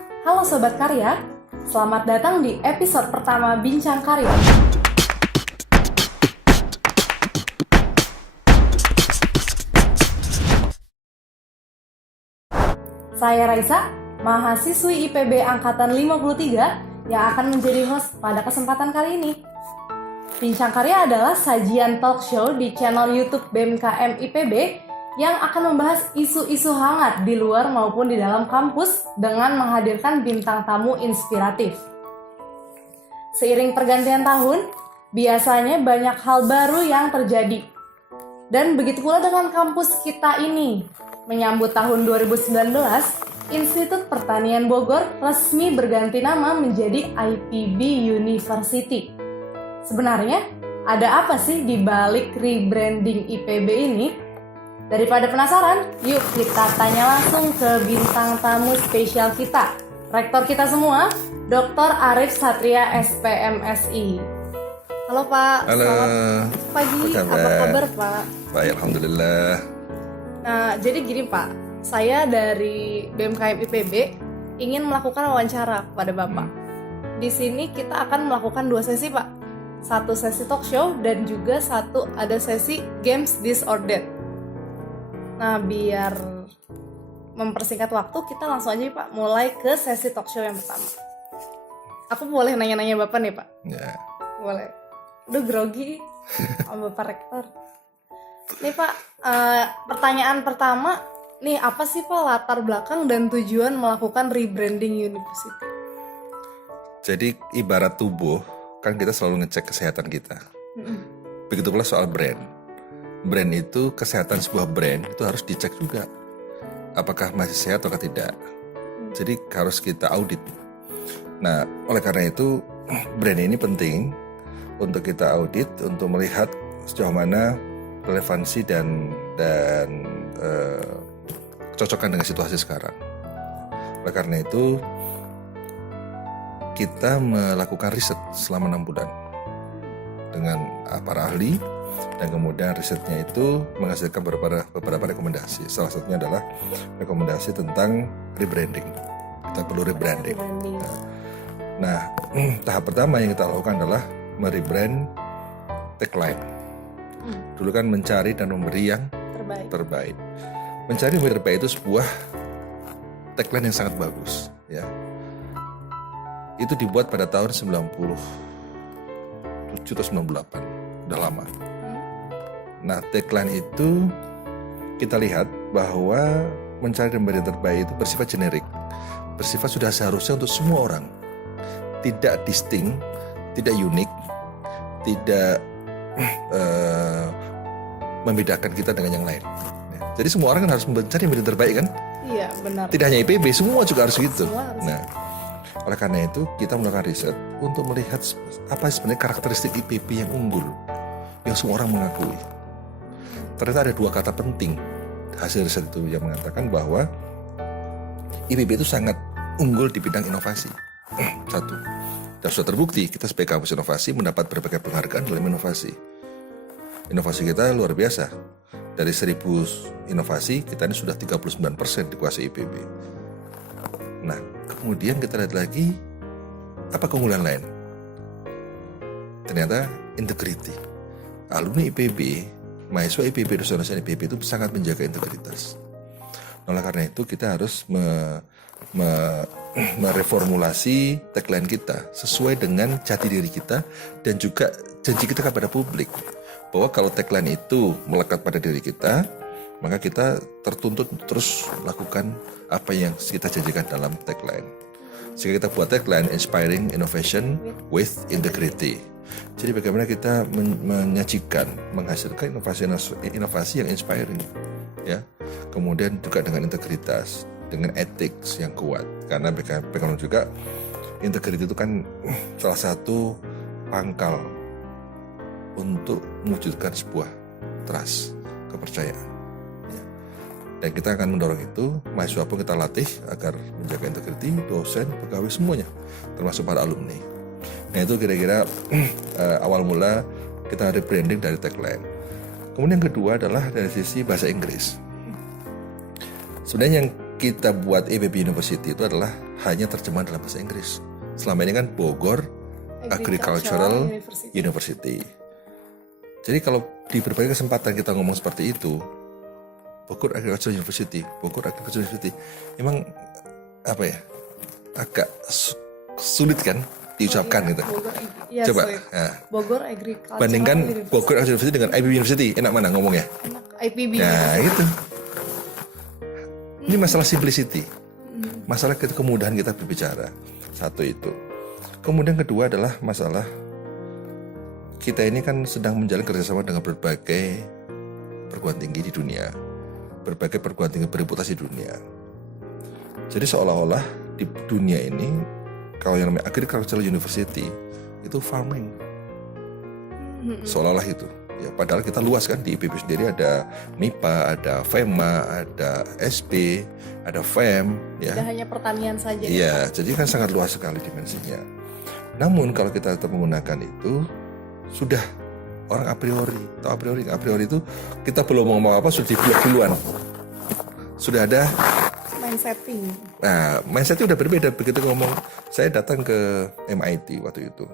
Halo Sobat Karya, selamat datang di episode pertama Bincang Karya. Saya Raisa, mahasiswi IPB Angkatan 53 yang akan menjadi host pada kesempatan kali ini. Bincang Karya adalah sajian talk show di channel YouTube BMKM IPB yang akan membahas isu-isu hangat di luar maupun di dalam kampus dengan menghadirkan bintang tamu inspiratif. Seiring pergantian tahun, biasanya banyak hal baru yang terjadi. Dan begitu pula dengan kampus kita ini. Menyambut tahun 2019, Institut Pertanian Bogor resmi berganti nama menjadi IPB University. Sebenarnya, ada apa sih di balik rebranding IPB ini? Daripada penasaran, yuk kita tanya langsung ke bintang tamu spesial kita, rektor kita semua, Dr. Arif Satria SPMSI. Halo Pak, halo. Selamat pagi, apa kabar Pak? Baik, Alhamdulillah. Nah, jadi gini Pak, saya dari BMKM IPB ingin melakukan wawancara kepada Bapak. Di sini kita akan melakukan 2 sesi Pak. Satu sesi talk show dan juga ada sesi games this or that. Nah, biar mempersingkat waktu, kita langsung aja Pak mulai ke sesi talk show yang pertama. Aku boleh nanya-nanya Bapak nih Pak? Ya. Boleh. Udah grogi sama Bapak Rektor. Nih Pak, pertanyaan pertama, nih apa sih Pak latar belakang dan tujuan melakukan rebranding university? Jadi ibarat tubuh, kan kita selalu ngecek kesehatan kita. Begitu pula soal brand. Brand itu, kesehatan sebuah brand itu harus dicek juga. Apakah masih sehat atau tidak. Jadi harus kita audit. Nah, oleh karena itu brand ini penting untuk kita audit, untuk melihat sejauh mana relevansi dan kecocokan dengan situasi sekarang. Oleh karena itu kita melakukan riset selama 6 bulan dengan para ahli, dan kemudian risetnya itu menghasilkan beberapa rekomendasi. Salah satunya adalah rekomendasi tentang rebranding. Kita perlu rebranding. Nah, tahap pertama yang kita lakukan adalah merebrand tagline. Dulu kan mencari dan memberi yang terbaik. Mencari dan memberi terbaik itu sebuah tagline yang sangat bagus, ya. Itu dibuat pada tahun 97 atau 98, udah lama. Nah, tagline itu kita lihat bahwa mencari dan memberi yang terbaik itu bersifat generik, bersifat sudah seharusnya untuk semua orang, tidak distinct, tidak unik, tidak membedakan kita dengan yang lain. Jadi semua orang kan harus mencari yang terbaik kan? Iya, benar. Tidak hanya IPB, semua juga harus gitu. Harus. Nah, oleh karena itu kita melakukan riset untuk melihat apa sebenarnya karakteristik IPB yang unggul, yang semua orang mengakui. Ternyata ada 2 kata penting hasil riset itu yang mengatakan bahwa IPB itu sangat unggul di bidang inovasi. Satu, dan sudah terbukti kita sebagai kampus inovasi mendapat berbagai penghargaan dalam inovasi. Inovasi kita luar biasa. Dari 1000 inovasi, kita ini sudah 39% dikuasai IPB. Nah, kemudian kita lihat lagi apa keunggulan lain. Ternyata integrity. Alumni IPB, mahasiswa IPB, dosen-dosen IPB itu sangat menjaga integritas. Oleh karena itu kita harus mereformulasi tagline kita sesuai dengan jati diri kita dan juga janji kita kepada publik. Bahwa kalau tagline itu melekat pada diri kita, maka kita tertuntut terus lakukan apa yang kita janjikan dalam tagline. Sehingga kita buat tagline Inspiring Innovation with Integrity. Jadi bagaimana kita menyajikan, menghasilkan inovasi yang inspiring, ya. Kemudian juga dengan integritas, dengan ethics yang kuat. Karena bagaimana juga integrity itu kan salah satu pangkal untuk mewujudkan sebuah trust, kepercayaan. Dan kita akan mendorong itu, mahasiswa pun kita latih agar menjaga integriti, dosen, pegawai semuanya, termasuk para alumni. Nah itu kira-kira awal mula kita rebranding dari tagline. Kemudian yang kedua adalah dari sisi bahasa Inggris. Sebenarnya yang kita buat IPB University itu adalah hanya terjemahan dalam bahasa Inggris. Selama ini kan Bogor Agricultural University. Jadi kalau di berbagai kesempatan kita ngomong seperti itu, Bogor Agricultural University, emang apa ya, agak sulit kan diucapkan gitu. Coba Bogor Agricultural bandingkan University. Bogor Agricultural University dengan IPB University, enak mana ngomongnya? Enak, IPB. Nah itu, ini masalah simplicity, masalah kemudahan kita berbicara. Satu itu. Kemudian kedua adalah masalah kita ini kan sedang menjalin kerjasama dengan berbagai perguruan tinggi di dunia, berbagai perguruan tinggi bereputasi di dunia. Jadi seolah-olah di dunia ini kalau yang namanya Agricultural University itu farming, seolah-olah itu. Ya, padahal kita luas kan, di IPB sendiri ada MIPA, ada FEMA, ada SB, ada FEM. Ya. Tidak hanya pertanian saja. Iya, jadi kan sangat luas sekali dimensinya. Namun kalau kita tetap menggunakan itu, sudah orang a priori itu kita belum ngomong apa sudah diblok duluan. Sudah ada mindsetting. Nah, mindsetnya udah berbeda begitu ngomong. Saya datang ke MIT waktu itu.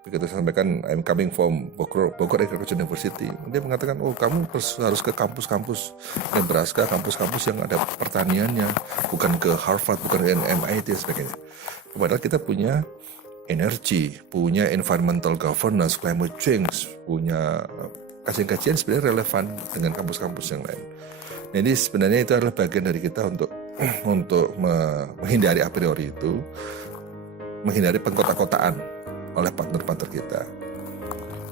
Begitu saya sampaikan I'm coming from Bogor Agricultural University, dia mengatakan, oh kamu harus ke kampus-kampus Nebraska, kampus-kampus yang ada pertaniannya, bukan ke Harvard, bukan ke MIT dan sebagainya. Padahal kita punya energi, punya environmental governance, climate change, punya kajian-kajian sebenarnya relevan dengan kampus-kampus yang lain. Nah, ini sebenarnya itu adalah bagian dari kita untuk menghindari a priori itu, menghindari pengkota-kotaan oleh partner-partner kita.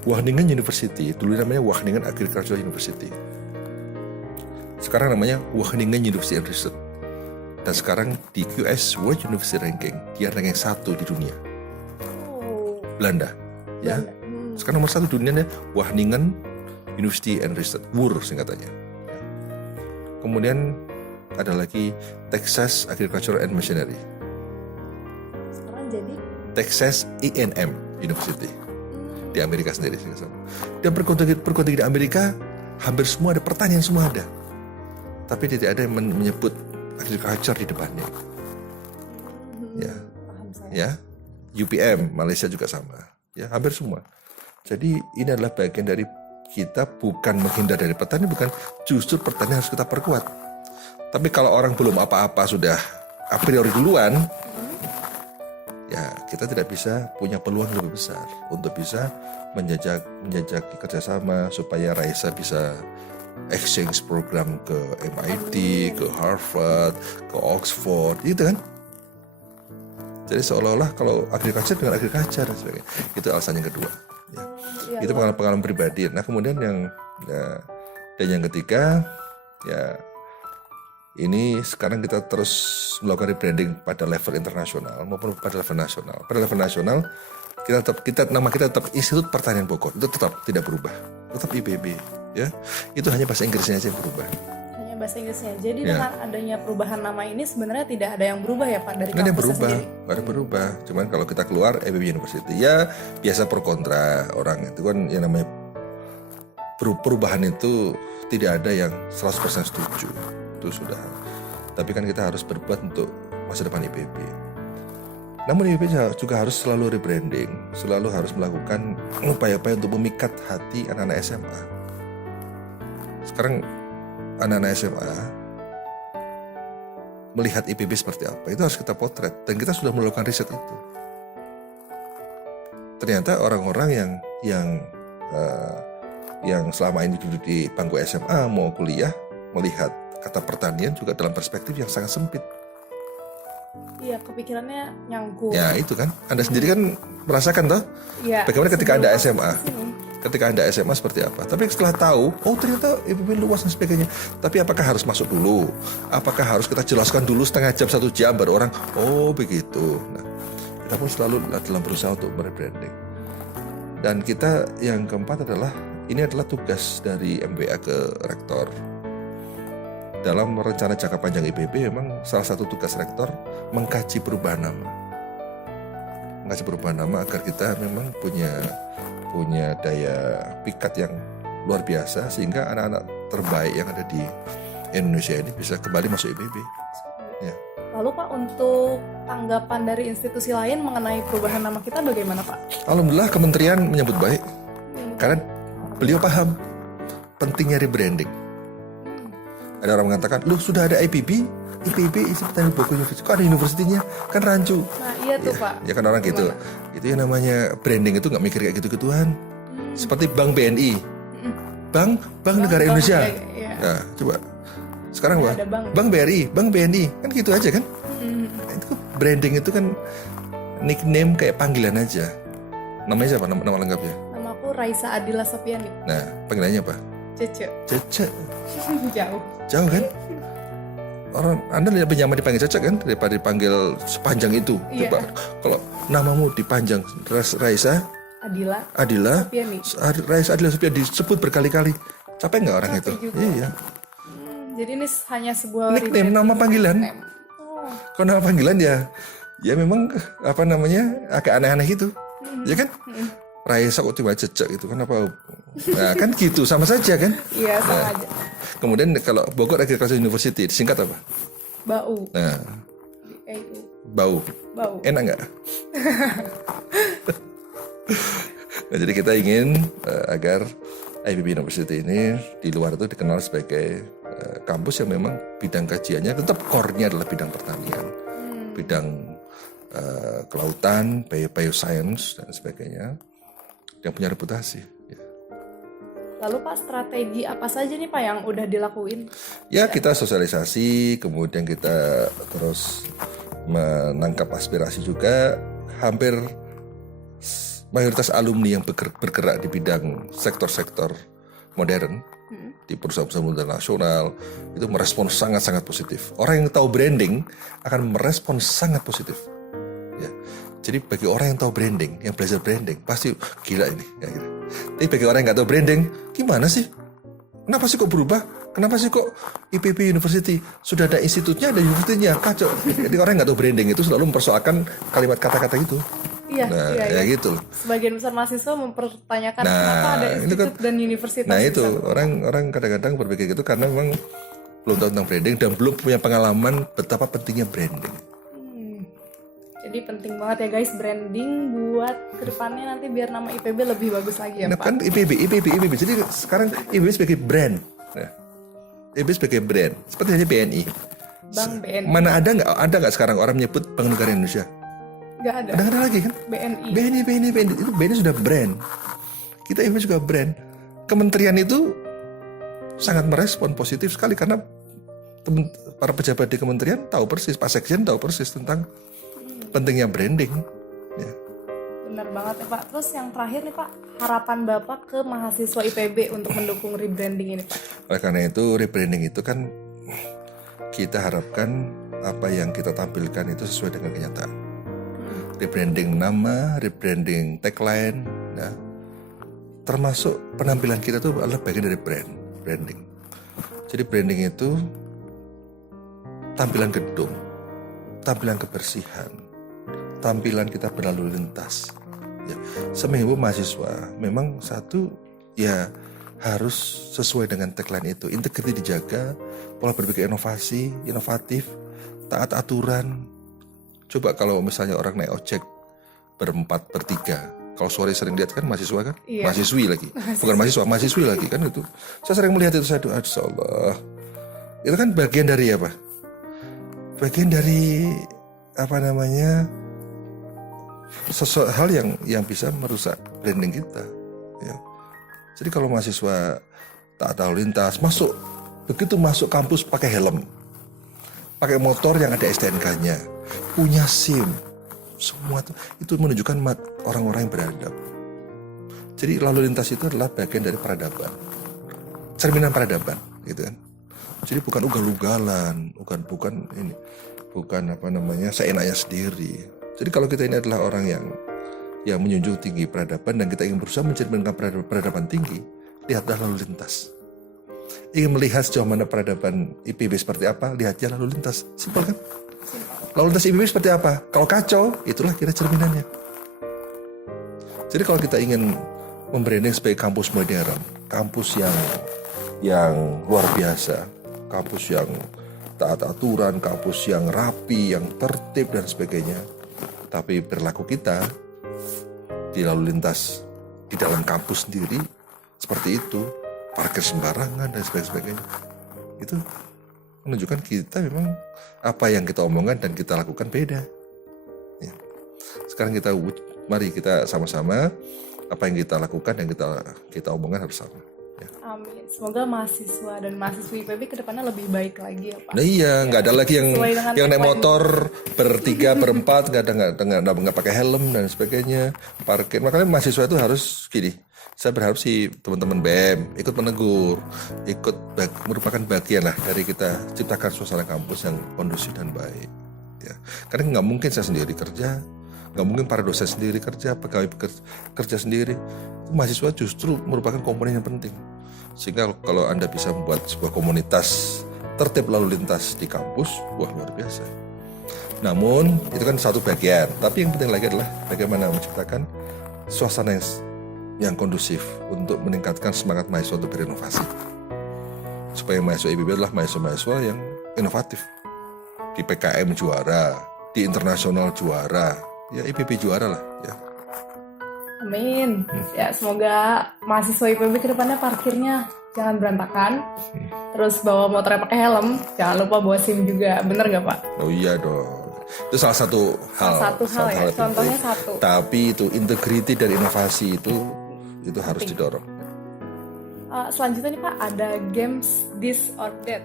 Wageningen University, dulu namanya Wageningen Agricultural University. Sekarang namanya Wageningen University and Research. Dan sekarang di QS World University Ranking, dia ranking 1 di dunia. Belanda. Ya. Sekarang nomor 1 dunia Wageningen University and Research, WUR singkatannya. Ya. Kemudian ada lagi Texas Agriculture and Machinery. Sekarang jadi Texas A&M University di Amerika sendiri. Dan perguruan tinggi di Amerika hampir semua ada pertanian, semua ada. Tapi tidak ada yang menyebut agriculture di depannya. Ya, ya, UPM Malaysia juga sama. Ya, hampir semua. Jadi ini adalah bagian dari kita bukan menghindar dari pertanian, bukan, justru pertanian harus kita perkuat. Tapi kalau orang belum apa-apa sudah a priori duluan, ya kita tidak bisa punya peluang lebih besar untuk bisa menjajaki kerjasama supaya Raisa bisa exchange program ke MIT, ke Harvard, ke Oxford, gitu kan? Jadi seolah-olah kalau agriculture dengan agriculture dan sebagainya. Itu alasan yang kedua. Ya. Itu pengalaman pribadi. Nah kemudian dan yang ketiga, ya ini sekarang kita terus melakukan rebranding pada level internasional maupun pada level nasional. Pada level nasional nama kita tetap Institut Pertanian Bogor, itu tetap tidak berubah, tetap IPB, ya. Itu hanya bahasa Inggrisnya aja yang berubah. Hanya bahasa Inggrisnya. Jadi dengan adanya perubahan nama ini sebenarnya tidak ada yang berubah ya Pak dari kampusnya sendiri. Nggak ada berubah. Cuman kalau kita keluar IPB University, ya biasa pro kontra orang itu kan yang namanya perubahan itu tidak ada yang 100% setuju. Itu sudah. Tapi kan kita harus berbuat untuk masa depan IPB. Namun IPB juga harus selalu rebranding, selalu harus melakukan upaya-upaya untuk memikat hati anak-anak SMA. Sekarang anak-anak SMA melihat IPB seperti apa, itu harus kita potret, dan kita sudah melakukan riset itu. Ternyata orang-orang yang selama ini duduk di bangku SMA mau kuliah melihat kata pertanian juga dalam perspektif yang sangat sempit. Iya, kepikirannya nyangkut. Ya itu kan, Anda sendiri kan merasakan toh, ya, bagaimana ketika Anda SMA, ketika Anda SMA seperti apa. Tapi setelah tahu, oh ternyata IPB luas dan sebagainya. Tapi apakah harus masuk dulu? Apakah harus kita jelaskan dulu setengah jam, 1 jam baru orang, oh begitu. Nah, kita pun selalu dalam berusaha untuk merebranding. Dan kita yang keempat adalah, ini adalah tugas dari MBA ke rektor. Dalam rencana jangka panjang IPB memang salah satu tugas rektor mengkaji perubahan nama. Mengkaji perubahan nama agar kita memang punya daya pikat yang luar biasa sehingga anak-anak terbaik yang ada di Indonesia ini bisa kembali masuk IPB. Ya. Lalu Pak, untuk tanggapan dari institusi lain mengenai perubahan nama kita bagaimana Pak? Alhamdulillah kementerian menyambut baik karena beliau paham pentingnya rebranding. Ada orang mengatakan, loh sudah ada IPB isi Petani Bogor University, kok ada universitinya? Kan rancu. Nah iya tuh Pak. Ya kan orang gitu. Itu yang namanya branding itu nggak mikir kayak gitu-gituan. Seperti Bank BNI, Bank Negara Indonesia. Iya. Nah, coba sekarang Ada Bank BRI, Bank BNI, kan gitu aja kan? Nah, itu branding itu kan nickname kayak panggilan aja. Namanya siapa? Nama lengkapnya? Namaku Raisa Adila Sofiani. Nah, panggilannya apa? Cece. Cece. Jauh Kan? Orang Anda lebih nyaman dipanggil Cece kan daripada dipanggil sepanjang itu. Iya. Coba kalau namamu dipanjang Raisa Adila Sofiani. Raisa Adila Sofiani disebut berkali-kali. Capek nggak orang itu? juga. Iya. Jadi ini hanya sebuah Nickname, nama panggilan. nickname. Oh, Kalau nama panggilan ya memang apa namanya agak aneh-aneh gitu, ya kan? Raisa kok tiba Cece gitu kan apa? Nah kan gitu sama saja kan? iya sama aja. Kemudian kalau Bogor Agricultural University disingkat apa? Bau. Nah, BAU. bau. Bau. Enak nggak? Nah, jadi kita ingin agar IPB University ini di luar itu dikenal sebagai kampus yang memang bidang kajiannya tetap core-nya adalah bidang pertanian, bidang kelautan, bioscience dan sebagainya, yang punya reputasi. Ya. Lalu Pak, strategi apa saja nih Pak yang udah dilakuin? Ya kita sosialisasi, kemudian kita terus menangkap aspirasi juga. Hampir mayoritas alumni yang bergerak di bidang sektor-sektor modern di perusahaan-perusahaan multinasional itu merespon sangat-sangat positif. Orang yang tahu branding akan merespon sangat positif. Ya. Jadi bagi orang yang tahu branding, yang belajar branding, pasti gila ini. Ya, gitu. Tapi bagi orang yang nggak tahu branding, gimana sih? Kenapa sih kok berubah? Kenapa sih kok IPB University sudah ada institutnya, ada universitinya, kacau. Jadi orang yang nggak tahu branding itu selalu mempersoalkan kalimat kata-kata itu. Iya, Nah, iya. ya gitu. Sebagian besar mahasiswa mempertanyakan Nah, kenapa ada itu institut kan- dan universitas. Nah itu di sana. orang kadang-kadang berpikir gitu karena memang belum tahu tentang branding dan belum punya pengalaman betapa pentingnya branding. Jadi penting banget ya guys branding buat kedepannya nanti biar nama IPB lebih bagus lagi ya Nah Pak. kan IPB. Jadi sekarang IPB sebagai brand. Nah, IPB sebagai brand seperti hanya BNI. Bank BNI. Mana ada nggak sekarang orang menyebut Bank Negara Indonesia? Nggak ada. Udah nggak ada lagi kan? BNI. BNI itu BNI sudah brand. Kita IPB juga brand. Kementerian itu sangat merespon positif sekali karena para pejabat di kementerian tahu persis, Pak Sekjen tahu persis tentang pentingnya branding. Ya. Benar banget ya Pak. Terus yang terakhir nih Pak, harapan Bapak ke mahasiswa IPB untuk mendukung rebranding ini Pak. Oleh karena itu rebranding itu kan kita harapkan apa yang kita tampilkan itu sesuai dengan kenyataan. Rebranding nama, rebranding tagline, nah, termasuk penampilan kita itu adalah bagian dari branding. Jadi branding itu tampilan gedung, tampilan kebersihan, tampilan kita berlalu lintas. Ya, seminggu mahasiswa memang satu ya harus sesuai dengan tagline itu, integriti dijaga, pola berpikir inovatif, taat aturan. Coba kalau misalnya orang naik ojek berempat, bertiga, kalau sore sering lihat kan mahasiswa kan, Iya. mahasiswi lagi, bukan mahasiswi lagi kan itu. Saya sering melihat itu, saya doa, Insya Allah. Itu kan bagian dari apa? Bagian dari apa namanya? Sesuatu hal yang bisa merusak branding kita. Ya. Jadi kalau mahasiswa tak tahu lintas, begitu masuk kampus pakai helm, pakai motor yang ada STNK-nya, punya SIM, semua itu menunjukkan orang-orang yang beradab. Jadi lalu lintas itu adalah bagian dari peradaban, cerminan peradaban, gitu kan. Jadi bukan ugal-ugalan, bukan apa namanya seenaknya sendiri. Jadi kalau kita ini adalah orang yang menjunjung tinggi peradaban dan kita ingin berusaha mencerminkan peradaban tinggi, lihatlah lalu lintas. Ingin melihat sejauh mana peradaban IPB seperti apa, lihatnya lalu lintas. Simpel kan? Lalu lintas IPB seperti apa? Kalau kacau, itulah kira cerminannya. Jadi kalau kita ingin membranding sebagai kampus modern, kampus yang luar biasa, kampus yang taat aturan, kampus yang rapi, yang tertib dan sebagainya. Tapi perilaku kita di lalu lintas di dalam kampus sendiri seperti itu, parkir sembarangan dan sebagainya. Itu menunjukkan kita memang apa yang kita omongkan dan kita lakukan beda. Ya. Sekarang mari kita sama-sama apa yang kita lakukan dan kita omongkan harus sama. Ya. Amin. Semoga mahasiswa dan mahasiswi IPB kedepannya lebih baik lagi ya Pak. Nah iya, nggak ada lagi yang naik tagline. motor bertiga berempat, nggak pakai helm dan sebagainya, parkir. Makanya mahasiswa itu harus gini. Saya berharap sih teman-teman BEM ikut menegur, merupakan bagian lah dari kita ciptakan suasana kampus yang kondusif dan baik. Ya, karena nggak mungkin saya sendiri kerja, nggak mungkin para dosen sendiri kerja, pegawai kerja sendiri. Mahasiswa justru merupakan komponen yang penting. Sehingga kalau Anda bisa membuat sebuah komunitas tertib lalu lintas di kampus, wah luar biasa. Namun itu kan satu bagian, tapi yang penting lagi adalah bagaimana menciptakan suasana yang kondusif untuk meningkatkan semangat mahasiswa untuk berinovasi. Supaya mahasiswa IPB adalah mahasiswa-mahasiswa yang inovatif. Di PKM juara, di internasional juara, ya IPB juara lah ya. Amin. Ya, semoga mahasiswa IPB ke depannya parkirnya jangan berantakan. Terus bawa motornya pakai helm, jangan lupa bawa SIM juga. Bener nggak Pak? Oh iya dong. Itu salah satu hal ya. Contohnya satu. Tapi itu integriti dan inovasi itu harus didorong. Selanjutnya nih Pak, ada games this or that.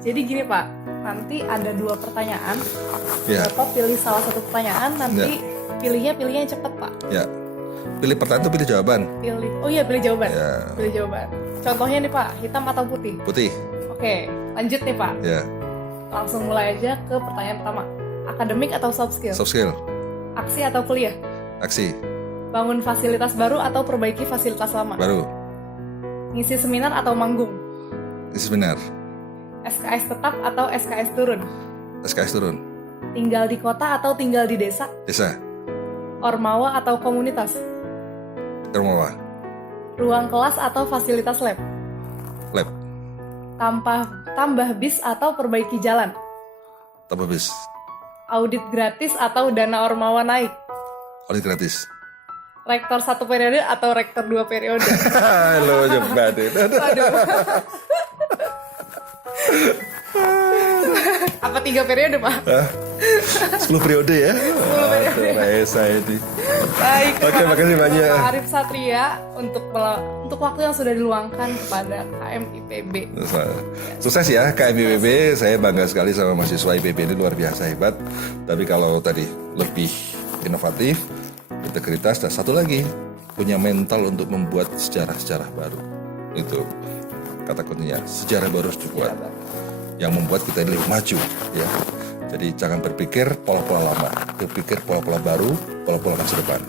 Jadi gini Pak, nanti ada 2 pertanyaan. Ya. Bapak pilih salah satu pertanyaan, nanti pilihnya yang cepat Pak. Ya. Pilih pertanyaan atau pilih jawaban? Pilih jawaban. Ya. Pilih jawaban. Contohnya nih Pak, hitam atau putih? Putih. Oke, lanjut nih Pak. Ya. Langsung mulai aja ke pertanyaan pertama. Akademik atau soft skill? Soft skill. Aksi atau kuliah? Aksi. Bangun fasilitas baru atau perbaiki fasilitas lama? Baru. Ngisi seminar atau manggung? Ini benar. SKS tetap atau SKS turun? SKS turun. Tinggal di kota atau tinggal di desa? Desa. Ormawa atau komunitas? Ormawa. Ruang kelas atau fasilitas lab? Lab. Tambah bis atau perbaiki jalan? Tambah bis. Audit gratis atau dana Ormawa naik? Audit gratis. Rektor 1 periode atau rektor 2 periode? Lo nyebatin. Aduh. Apa 3 periode Pak? 10 periode ya. 10 periode. Raisa ini. Baik. Oke, makasih banyak. Pak Arif Satria untuk waktu yang sudah diluangkan kepada KM IPB. Sukses ya KM IPB. Saya bangga sekali sama mahasiswa IPB ini, luar biasa hebat. Tapi kalau tadi lebih inovatif, integritas, dan satu lagi punya mental untuk membuat sejarah-sejarah baru. Itu kata kuncinya, sejarah baru harus dibuat yang membuat kita ini lebih maju ya. Jadi jangan berpikir pola-pola lama, berpikir pola-pola baru, pola-pola masa depan.